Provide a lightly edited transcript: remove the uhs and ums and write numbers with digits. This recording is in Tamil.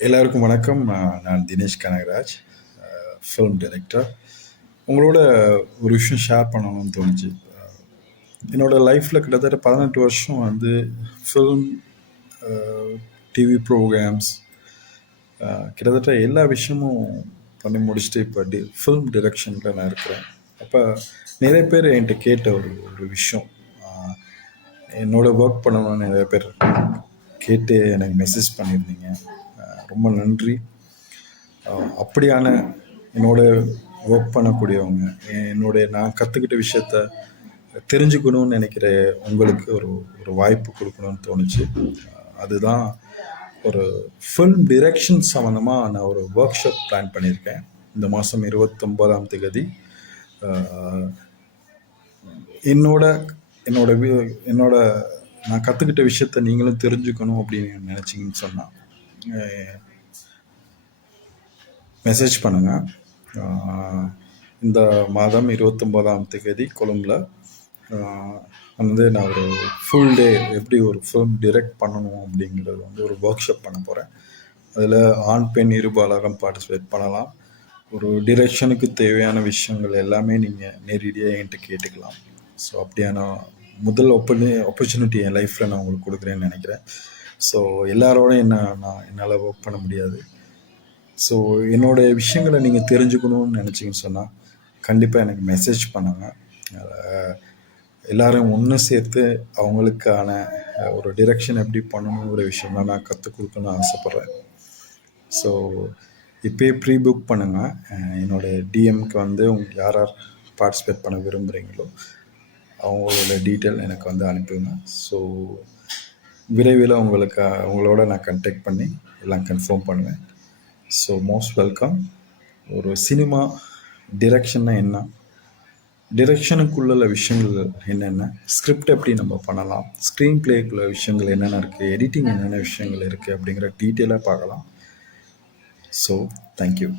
எல்லாருக்கும் வணக்கம். நான் தினேஷ் கனகராஜ், ஃபிலிம் டைரக்டர். உங்களோட ஒரு விஷயம் ஷேர் பண்ணணும்னு தோணுச்சு. என்னோட லைஃப்பில் கிட்டத்தட்ட 18 வருஷம் வந்து ஃபிலிம், டிவி ப்ரோக்ராம்ஸ், கிட்டத்தட்ட எல்லா விஷயமும் பண்ணி முடிச்சுட்டு இப்போ ஃபிலிம் டிரெக்ஷனில் நான் இருக்கிறேன். அப்போ நிறைய பேர் என்கிட்ட கேட்ட ஒரு ஒரு விஷயம், என்னோட ஒர்க் பண்ணணும்னு நிறைய பேர் கேட்டு எனக்கு மெசேஜ் பண்ணியிருந்தீங்க. ரொம்ப நன்றி. அப்படியான என்னோட ஒர்க் பண்ணக்கூடியவங்க, நான் கற்றுக்கிட்ட விஷயத்த தெரிஞ்சுக்கணும்னு நினைக்கிற உங்களுக்கு ஒரு ஒரு வாய்ப்பு கொடுக்கணும்னு தோணுச்சு. அதுதான் ஒரு ஃபில்ம் டிரெக்ஷன் சம்மந்தமாக நான் ஒரு ஒர்க் ஷாப் பிளான் பண்ணியிருக்கேன். இந்த மாதம் 29ஆம் தேதி என்னோட என்னோட என்னோட நான் கற்றுக்கிட்ட விஷயத்த நீங்களும் தெரிஞ்சுக்கணும் அப்படின்னு நினச்சிங்கன்னு சொன்னால் மெசேஜ் பண்ணுங்கள். இந்த மாதம் 29ஆம் தேதி கொழும்பில் வந்து நான் ஒரு ஃபுல் டே எப்படி ஒரு ஃபிலிம் டிரெக்ட் பண்ணணும் அப்படிங்கிறது வந்து ஒரு ஒர்க் ஷாப் பண்ண போகிறேன். அதில் ஆண் பெண் இருபாலரும் பார்ட்டிசிபேட் பண்ணலாம். ஒரு டிரெக்ஷனுக்கு தேவையான விஷயங்கள் எல்லாமே நீங்கள் நேரடியாக என்கிட்ட கேட்டுக்கலாம். ஸோ அப்படியான முதல் ஆப்பர்ச்சுனிட்டி என் லைஃப்பில் நான் உங்களுக்கு கொடுக்குறேன்னு நினைக்கிறேன். ஸோ எல்லாரோடையும் என்னால் ஒர்க் பண்ண முடியாது. ஸோ என்னோடய விஷயங்களை நீங்கள் தெரிஞ்சுக்கணும்னு நினச்சிங்கன்னு சொன்னால் கண்டிப்பாக எனக்கு மெசேஜ் பண்ணுங்கள். எல்லோரும் ஒன்று சேர்த்து அவங்களுக்கான ஒரு டிரெக்ஷன் எப்படி பண்ணணுங்கிற விஷயம்லாம் நான் கற்றுக் கொடுக்கணும்னு ஆசைப்பட்றேன். ஸோ இப்போயே ப்ரீ புக் பண்ணுங்கள். என்னோடய டிஎம்க்கு வந்து உங்களுக்கு யார் யார் பார்ட்டிசிபேட் பண்ண விரும்புகிறீங்களோ அவங்களோட டீட்டெயில் எனக்கு வந்து அனுப்புங்க. ஸோ விரைவில் உங்களோட நான் கண்டெக்ட் பண்ணி எல்லாம் கன்ஃபார்ம் பண்ணுவேன். So most welcome. ஒரு சினிமா டிரெக்ஷன்னா என்ன, டிரெக்ஷனுக்குள்ள விஷயங்கள் என்னென்ன, ஸ்கிரிப்ட் எப்படி நம்ம பண்ணலாம், ஸ்க்ரீன் பிளேக்குள்ள விஷயங்கள் என்னென்ன இருக்குது, எடிட்டிங் என்னென்ன விஷயங்கள் இருக்குது அப்படிங்கிற டீட்டெயிலாக பார்க்கலாம். So thank you.